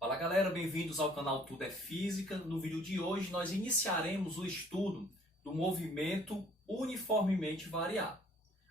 Fala galera, bem-vindos ao canal Tudo é Física. No vídeo de hoje nós iniciaremos o estudo do movimento uniformemente variado.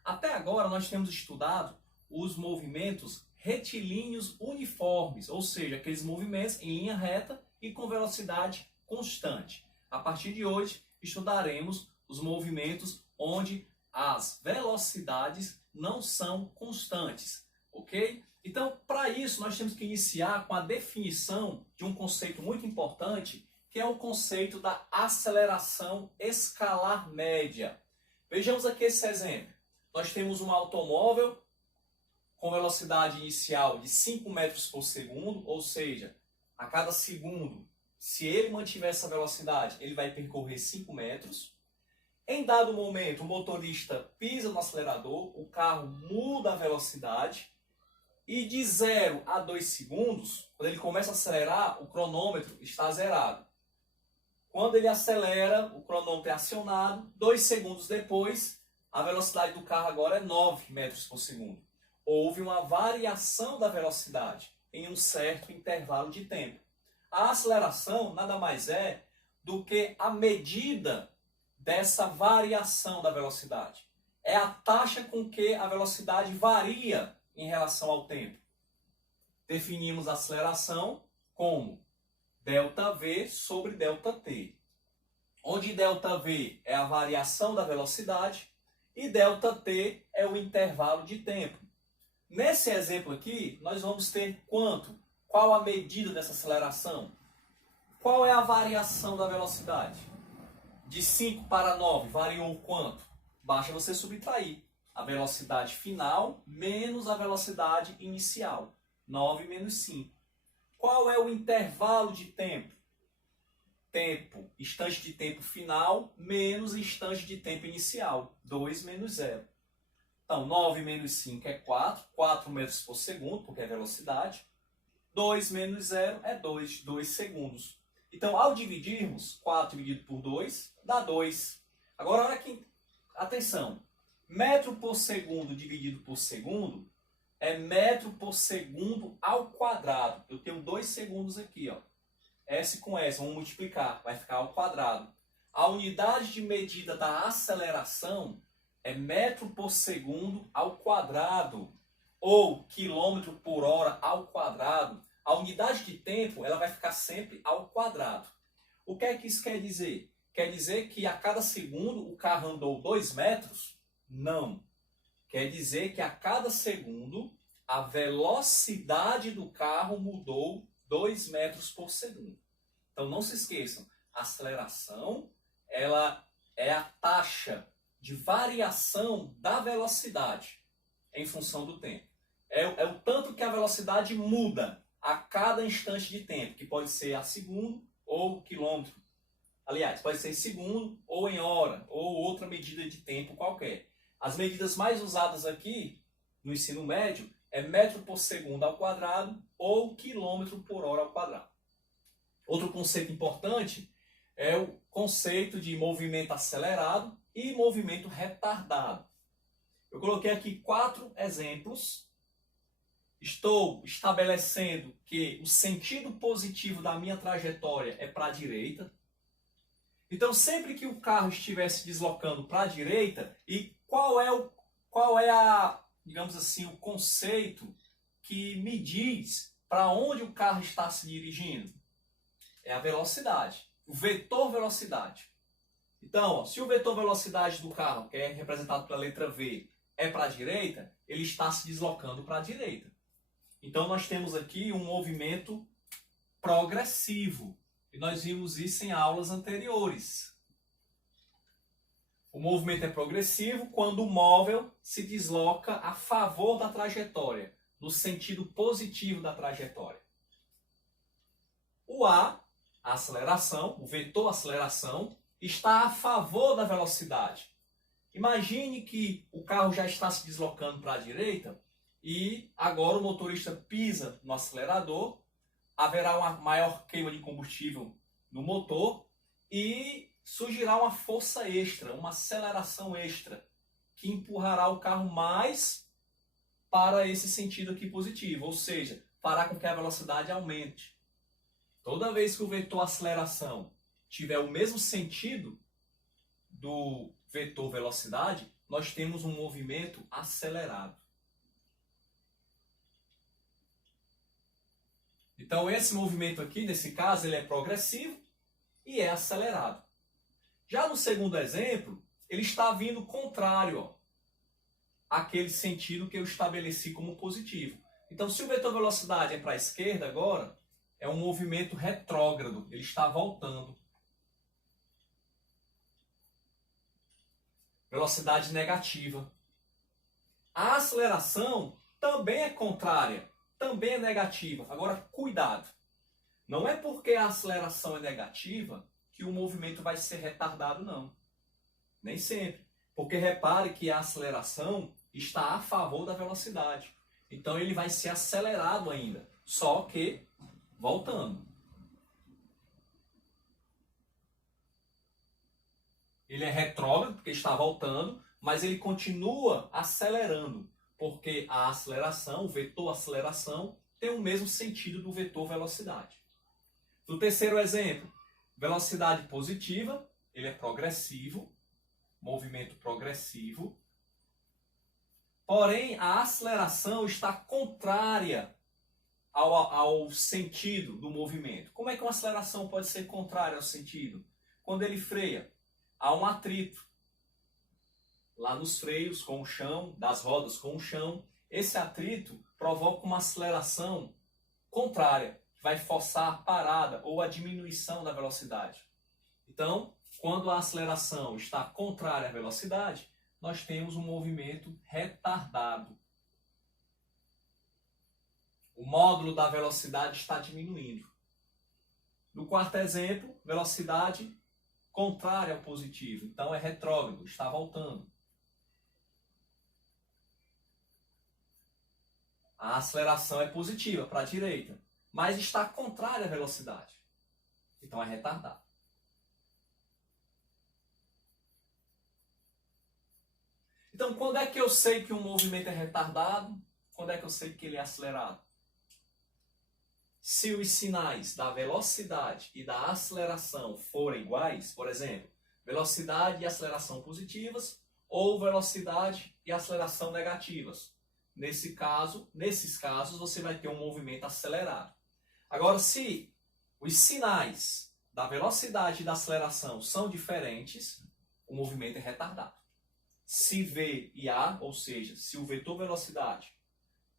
Até agora nós temos estudado os movimentos retilíneos uniformes, ou seja, aqueles movimentos em linha reta e com velocidade constante. A partir de hoje estudaremos os movimentos onde as velocidades não são constantes, ok? Então, para isso, nós temos que iniciar com a definição de um conceito muito importante, que é o conceito da aceleração escalar média. Vejamos aqui esse exemplo. Nós temos um automóvel com velocidade inicial de 5 metros por segundo, ou seja, a cada segundo, se ele mantiver essa velocidade, ele vai percorrer 5 metros. Em dado momento, o motorista pisa no acelerador, o carro muda a velocidade, e de 0 a 2 segundos, quando ele começa a acelerar, o cronômetro está zerado. Quando ele acelera, o cronômetro é acionado. 2 segundos depois, a velocidade do carro agora é 9 metros por segundo. Houve uma variação da velocidade em um certo intervalo de tempo. A aceleração nada mais é do que a medida dessa variação da velocidade. É a taxa com que a velocidade varia em relação ao tempo. Definimos a aceleração como ΔV sobre ΔT, onde ΔV é a variação da velocidade e ΔT é o intervalo de tempo. Nesse exemplo aqui, nós vamos ter quanto? Qual a medida dessa aceleração? Qual é a variação da velocidade? De 5 para 9, variou quanto? Basta você subtrair a velocidade final menos a velocidade inicial. 9 menos 5. Qual é o intervalo de tempo? Tempo, instante de tempo final menos instante de tempo inicial. 2 menos 0. Então, 9 menos 5 é 4. 4 metros por segundo, porque é velocidade. 2 menos 0 é 2. 2 segundos. Então, ao dividirmos, 4 dividido por 2 dá 2. Agora, olha aqui. Atenção. Metro por segundo dividido por segundo é metro por segundo ao quadrado. Eu tenho 2 segundos aqui, ó. S com S, vamos multiplicar, vai ficar ao quadrado. A unidade de medida da aceleração é metro por segundo ao quadrado, ou quilômetro por hora ao quadrado. A unidade de tempo ela vai ficar sempre ao quadrado. O que é que isso quer dizer? Quer dizer que a cada segundo o carro andou 2 metros? Não. Quer dizer que a cada segundo a velocidade do carro mudou 2 metros por segundo. Então não se esqueçam, a aceleração ela é a taxa de variação da velocidade em função do tempo. É o tanto que a velocidade muda a cada instante de tempo, que pode ser a segundo ou quilômetro. Aliás, pode ser em segundo ou em hora, ou outra medida de tempo qualquer. As medidas mais usadas aqui no ensino médio é metro por segundo ao quadrado ou quilômetro por hora ao quadrado. Outro conceito importante é o conceito de movimento acelerado e movimento retardado. Eu coloquei aqui 4 exemplos. Estou estabelecendo que o sentido positivo da minha trajetória é para a direita. Então, sempre que o carro estiver se deslocando para a direita, e qual é digamos assim, o conceito que me diz para onde o carro está se dirigindo? É a velocidade, o vetor velocidade. Então, ó, se o vetor velocidade do carro, que é representado pela letra V, é para a direita, ele está se deslocando para a direita. Então, nós temos aqui um movimento progressivo. E nós vimos isso em aulas anteriores. O movimento é progressivo quando o móvel se desloca a favor da trajetória, no sentido positivo da trajetória. O A, a aceleração, o vetor aceleração, está a favor da velocidade. Imagine que o carro já está se deslocando para a direita e agora o motorista pisa no acelerador. Haverá uma maior queima de combustível no motor e surgirá uma força extra, uma aceleração extra, que empurrará o carro mais para esse sentido aqui positivo, ou seja, fará com que a velocidade aumente. Toda vez que o vetor aceleração tiver o mesmo sentido do vetor velocidade, nós temos um movimento acelerado. Então esse movimento aqui, nesse caso, ele é progressivo e é acelerado. Já no segundo exemplo, ele está vindo contrário, ó, àquele sentido que eu estabeleci como positivo. Então, se o vetor velocidade é para a esquerda agora, é um movimento retrógrado, ele está voltando. Velocidade negativa. A aceleração também é contrária, também é negativa. Agora, cuidado. Não é porque a aceleração é negativa que o movimento vai ser retardado, não. Nem sempre. Porque repare que a aceleração está a favor da velocidade. Então ele vai ser acelerado ainda, só que voltando. Ele é retrógrado porque está voltando, mas ele continua acelerando, porque a aceleração, o vetor aceleração, tem o mesmo sentido do vetor velocidade. No terceiro exemplo, velocidade positiva, ele é progressivo, movimento progressivo. Porém, a aceleração está contrária ao sentido do movimento. Como é que uma aceleração pode ser contrária ao sentido? Quando ele freia, há um atrito lá nos freios com o chão, das rodas com o chão. Esse atrito provoca uma aceleração contrária, que vai forçar a parada ou a diminuição da velocidade. Então, quando a aceleração está contrária à velocidade, nós temos um movimento retardado. O módulo da velocidade está diminuindo. No quarto exemplo, velocidade contrária ao positivo. Então é retrógrado, está voltando. A aceleração é positiva para a direita, mas está contrária à velocidade. Então é retardado. Então, quando é que eu sei que um movimento é retardado? Quando é que eu sei que ele é acelerado? Se os sinais da velocidade e da aceleração forem iguais, por exemplo, velocidade e aceleração positivas ou velocidade e aceleração negativas. Nesses casos, você vai ter um movimento acelerado. Agora, se os sinais da velocidade e da aceleração são diferentes, o movimento é retardado. Se V e A, ou seja, se o vetor velocidade,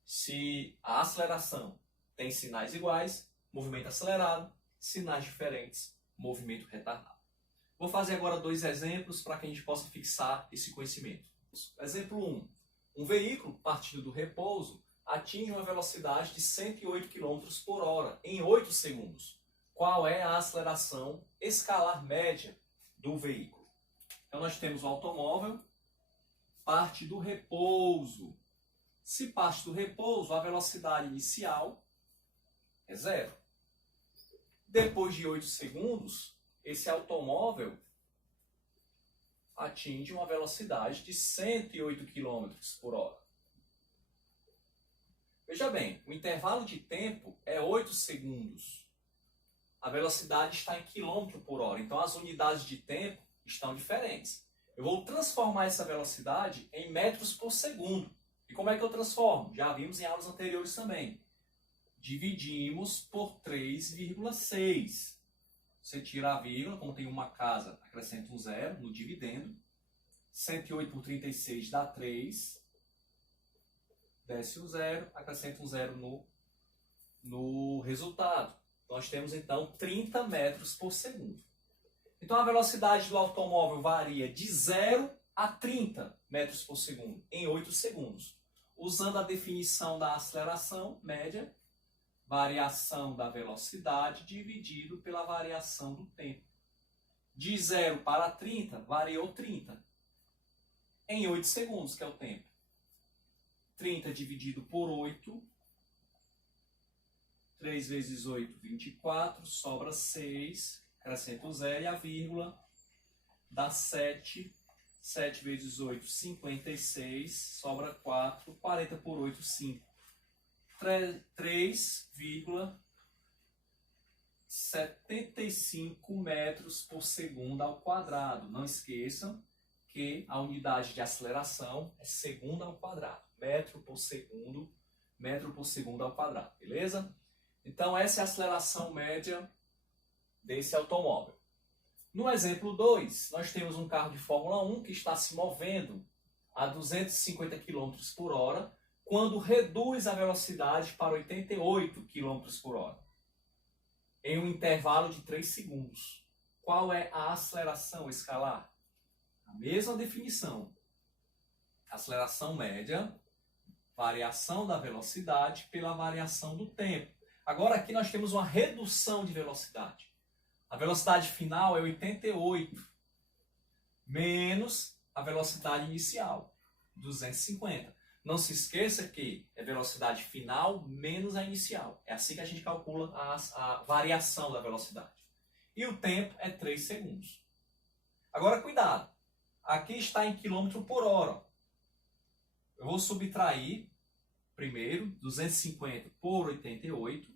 se a aceleração tem sinais iguais, movimento acelerado, sinais diferentes, movimento retardado. Vou fazer agora 2 exemplos para que a gente possa fixar esse conhecimento. Exemplo 1. Um veículo partindo do repouso atinge uma velocidade de 108 km por hora em 8 segundos. Qual é a aceleração escalar média do veículo? Então nós temos o automóvel, parte do repouso. Se parte do repouso, a velocidade inicial é 0. Depois de 8 segundos, esse automóvel atinge uma velocidade de 108 km por hora. Veja bem, o intervalo de tempo é 8 segundos. A velocidade está em quilômetro por hora, então as unidades de tempo estão diferentes. Eu vou transformar essa velocidade em metros por segundo. E como é que eu transformo? Já vimos em aulas anteriores também. Dividimos por 3,6. Você tira a vírgula, como tem uma casa, acrescenta um zero no dividendo. 108 por 36 dá 3. Desce um zero, acrescenta um zero no resultado. Nós temos então 30 metros por segundo. Então a velocidade do automóvel varia de 0 a 30 metros por segundo em 8 segundos. Usando a definição da aceleração média, variação da velocidade dividido pela variação do tempo. De 0 para 30, variou 30. Em 8 segundos, que é o tempo. 30 dividido por 8. 3 vezes 8, 24. Sobra 6. Acrescenta o 0 e a vírgula. Dá 7. 7 vezes 8, 56. Sobra 4. 40 por 8, 5. 3,5 75 metros por segundo ao quadrado. Não esqueçam que a unidade de aceleração é segundo ao quadrado. Metro por segundo ao quadrado, beleza? Então essa é a aceleração média desse automóvel. No exemplo 2, nós temos um carro de Fórmula 1 que está se movendo a 250 km por hora, quando reduz a velocidade para 88 km por hora, em um intervalo de 3 segundos. Qual é a aceleração escalar? A mesma definição. Aceleração média, variação da velocidade pela variação do tempo. Agora aqui nós temos uma redução de velocidade. A velocidade final é 88, menos a velocidade inicial, 250. Não se esqueça que é velocidade final menos a inicial. É assim que a gente calcula a variação da velocidade. E o tempo é 3 segundos. Agora cuidado, aqui está em quilômetro por hora. Eu vou subtrair, primeiro, 250 por 88.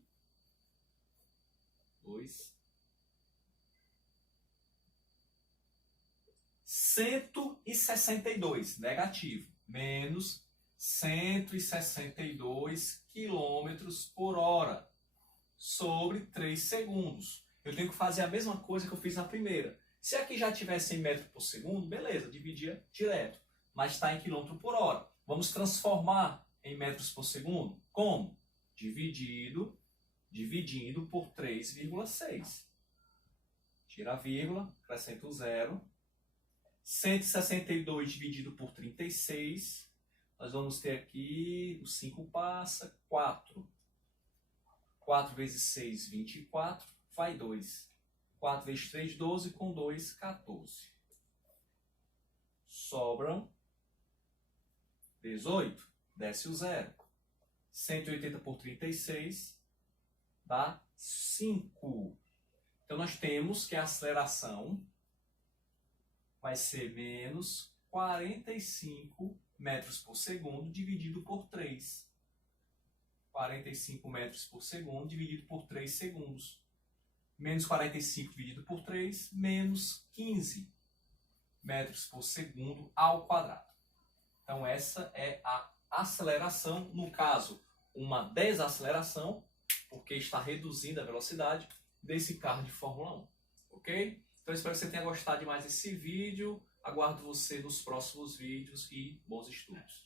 162, negativo, menos 162 quilômetros por hora sobre 3 segundos. Eu tenho que fazer a mesma coisa que eu fiz na primeira. Se aqui já tivesse em metro por segundo, beleza, dividia direto. Mas está em quilômetro por hora. Vamos transformar em metros por segundo? Como? Dividindo por 3,6. Tira a vírgula, acrescenta o zero. 162 dividido por 36. Nós vamos ter aqui, o 5 passa, 4. 4 vezes 6, 24. Vai 2. 4 vezes 3, 12. Com 2, 14. Sobram 18. Desce o zero. 180 por 36 dá 5. Então nós temos que a aceleração vai ser menos 45 metros por segundo dividido por 3. 45 metros por segundo dividido por 3 segundos. Menos 45 dividido por 3, menos 15 metros por segundo ao quadrado. Então essa é a aceleração, no caso, uma desaceleração, porque está reduzindo a velocidade desse carro de Fórmula 1. Ok? Então espero que você tenha gostado de mais esse vídeo. Aguardo você nos próximos vídeos e bons estudos.